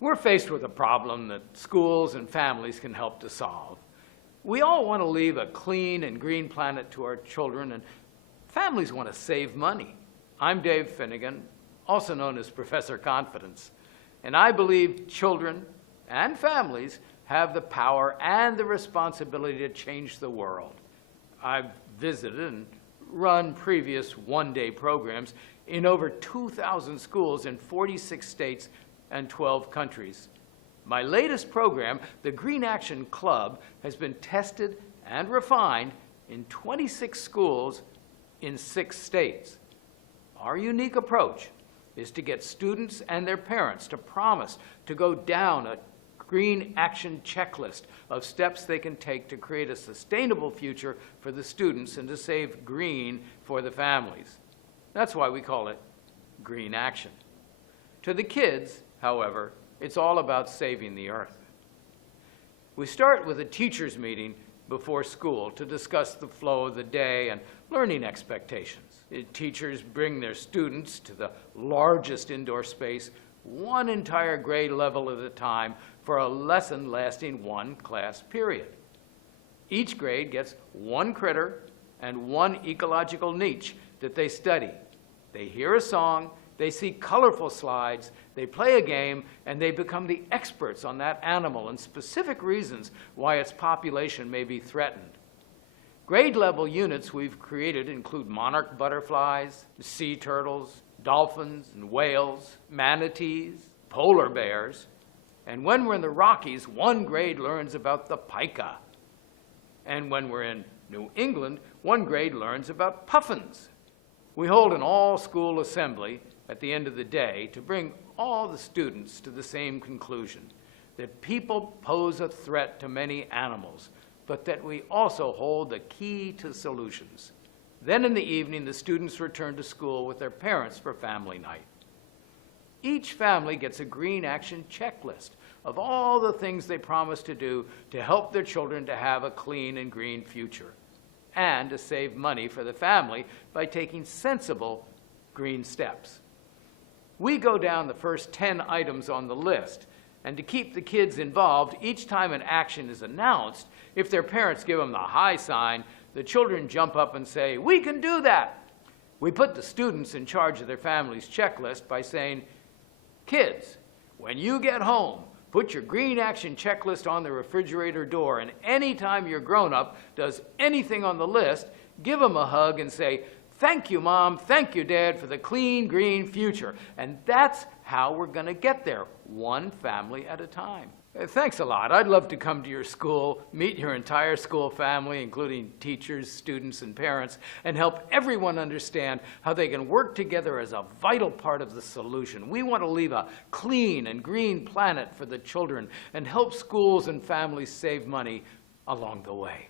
We're faced with a problem that schools and families can help to solve. We all want to leave a clean and green planet to our children, and families want to save money. I'm Dave Finnegan, also known as Professor Confidence, and I believe children and families have the power and the responsibility to change the world. I've visited and run previous one-day programs in over 2,000 schools in 46 states and 12 countries. My latest program, the Green Action Club, has been tested and refined in 26 schools in 6 states. Our unique approach is to get students and their parents to promise to go down a Green Action checklist of steps they can take to create a sustainable future for the students and to save green for the families. That's why we call it Green Action. To the kids, however, it's all about saving the earth. We start with a teachers' meeting before school to discuss the flow of the day and learning expectations. Teachers bring their students to the largest indoor space, one entire grade level at a time, for a lesson lasting 1 class period. Each grade gets 1 critter and 1 ecological niche that they study. They hear a song, they see colorful slides, they play a game, and they become the experts on that animal and specific reasons why its population may be threatened. Grade level units we've created include monarch butterflies, sea turtles, dolphins and whales, manatees, polar bears, and when we're in the Rockies, 1 grade learns about the pika. And when we're in New England, 1 grade learns about puffins. We hold an all-school assembly at the end of the day to bring all the students to the same conclusion, that people pose a threat to many animals, but that we also hold the key to solutions. Then in the evening, the students return to school with their parents for family night. Each family gets a Green Action checklist of all the things they promise to do to help their children to have a clean and green future, and to save money for the family by taking sensible green steps. We go down the first 10 items on the list, and to keep the kids involved, each time an action is announced, if their parents give them the high sign, the children jump up and say, "We can do that." We put the students in charge of their family's checklist by saying, "Kids, when you get home, put your Green Action checklist on the refrigerator door, and anytime your grown-up does anything on the list, give them a hug and say, 'Thank you, Mom, thank you, Dad, for the clean, green future.'" And that's how we're going to get there, 1 family at a time. Thanks a lot. I'd love to come to your school, meet your entire school family, including teachers, students, and parents, and help everyone understand how they can work together as a vital part of the solution. We want to leave a clean and green planet for the children and help schools and families save money along the way.